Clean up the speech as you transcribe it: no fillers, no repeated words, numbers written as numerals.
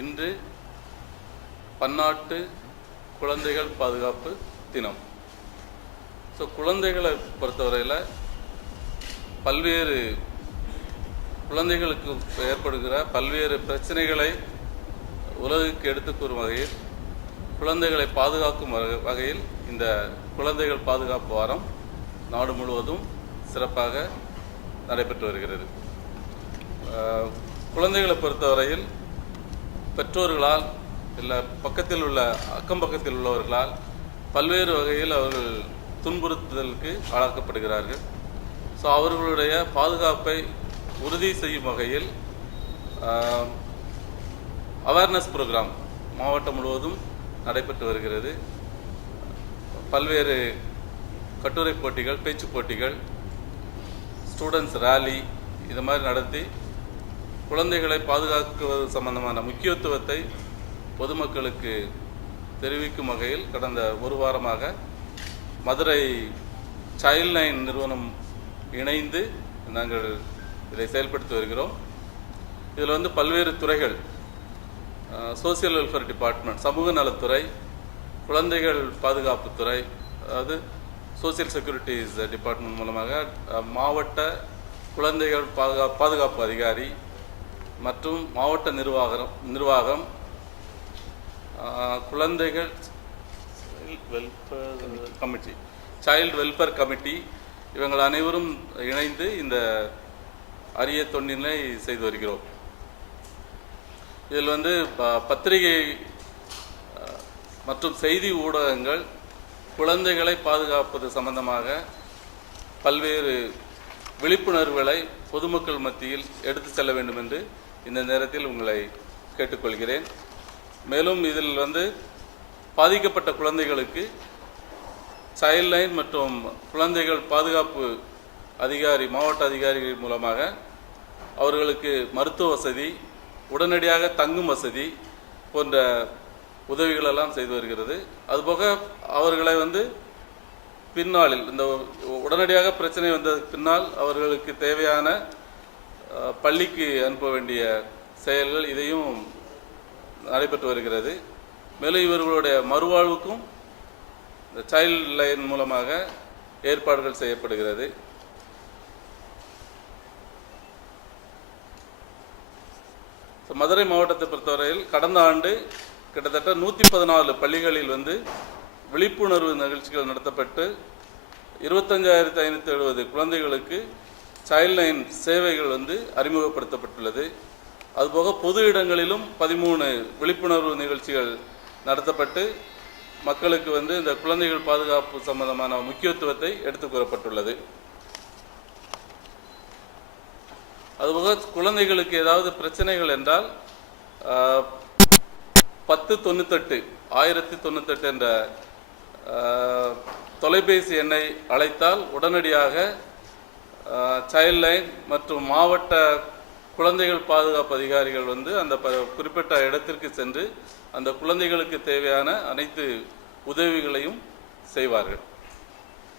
இன்று பன்னாட்டு குழந்தைகள் பாதுகாப்பு தினம். ஸோ குழந்தைகளை பொறுத்தவரையில் பல்வேறு குழந்தைகளுக்கு ஏற்படுகிற பல்வேறு பிரச்சனைகளை உலகுக்கு எடுத்துக் கூறும் வகையில், குழந்தைகளை பாதுகாக்கும் வகையில் இந்த குழந்தைகள் பாதுகாப்பு வாரம் நாடு முழுவதும் சிறப்பாக நடைபெற்று வருகிறது. குழந்தைகளை பொறுத்தவரையில் பெற்றோர்களால் இல்லை பக்கத்தில் உள்ள அக்கம் பக்கத்தில் உள்ளவர்களால் பல்வேறு வகையில் அவர்கள் துன்புறுத்தலுக்கு ஆளாக்கப்படுகிறார்கள். ஸோ அவர்களுடைய பாதுகாப்பை உறுதி செய்யும் வகையில் அவேர்னஸ் ப்ரோக்ராம் மாவட்டம் முழுவதும் நடைபெற்று வருகிறது. பல்வேறு கட்டுரை போட்டிகள், பேச்சு போட்டிகள், ஸ்டூடெண்ட்ஸ் ரேலி இது மாதிரி நடத்தி குழந்தைகளை பாதுகாக்குவது சம்பந்தமான முக்கியத்துவத்தை பொதுமக்களுக்கு தெரிவிக்கும் வகையில் கடந்த ஒரு வாரமாக மதுரை சைல்ட் லைன் நிறுவனம் இணைந்து நாங்கள் இதை செயல்படுத்தி வருகிறோம். இதில் பல்வேறு துறைகள், சோசியல் வெல்ஃபேர் டிபார்ட்மெண்ட், சமூக நலத்துறை, குழந்தைகள் பாதுகாப்புத்துறை, அதாவது சோசியல் செக்யூரிட்டிஸ் டிபார்ட்மெண்ட் மூலமாக மாவட்ட குழந்தைகள் பாதுகாப்பு அதிகாரி மற்றும் மாவட்ட நிர்வாகம், குழந்தைகள் welfare committee, child welfare committee, இவங்கள் அனைவரும் இணைந்து இந்த அரிய தொண்டினை செய்து வருகிறோம். இதில் பத்திரிகை மற்றும் செய்தி ஊடகங்கள் குழந்தைகளை பாதுகாப்பது சம்பந்தமாக பல்வேறு விழிப்புணர்வுகளை பொதுமக்கள் மத்தியில் எடுத்து செல்ல வேண்டும் என்று இந்த நேரத்தில் உங்களை கேட்டுக்கொள்கிறேன். மேலும் இதில் பாதிக்கப்பட்ட குழந்தைகளுக்கு சைல்ட் லைன் மற்றும் குழந்தைகள் பாதுகாப்பு அதிகாரி, மாவட்ட அதிகாரிகள் மூலமாக அவர்களுக்கு மருத்துவ வசதி, உடனடியாக தங்கும் வசதி போன்ற உதவிகளெல்லாம் செய்து வருகிறது. அதுபோக அவர்களை பின்னாளில் இந்த உடனடியாக பிரச்சனை வந்ததுக்கு பின்னால் அவர்களுக்கு தேவையான பள்ளிக்கு அனுப்ப வேண்டிய செயல்கள் இதையும் நடைபெற்று வருகிறது. மேலும் இவர்களுடைய மறுவாழ்வுக்கும் இந்த சைல்ட் லைன் மூலமாக ஏற்பாடுகள் செய்யப்படுகிறது. மதுரை மாவட்டத்தை பொறுத்தவரையில் கடந்த ஆண்டு கிட்டத்தட்ட 114 பள்ளிகளில் விழிப்புணர்வு நிகழ்ச்சிகள் நடத்தப்பட்டு 25,570 குழந்தைகளுக்கு சைல்ட் லைன் சேவைகள் அறிமுகப்படுத்தப்பட்டுள்ளது. அதுபோக பொது இடங்களிலும் 13 விழிப்புணர்வு நிகழ்ச்சிகள் நடத்தப்பட்டு மக்களுக்கு இந்த குழந்தைகள் பாதுகாப்பு சம்பந்தமான முக்கியத்துவத்தை எடுத்துக் கூறப்பட்டுள்ளது. அதுபோக குழந்தைகளுக்கு ஏதாவது பிரச்சனைகள் என்றால் 1098 என்ற தொலைபேசி எண்ணை அழைத்தால் உடனடியாக சைல்ட் லைன் மற்றும் மாவட்ட குழந்தைகள் பாதுகாப்பு அதிகாரிகள் அந்த குறிப்பிட்ட இடத்திற்கு சென்று அந்த குழந்தைகளுக்கு தேவையான அனைத்து உதவிகளையும் செய்வார்கள்.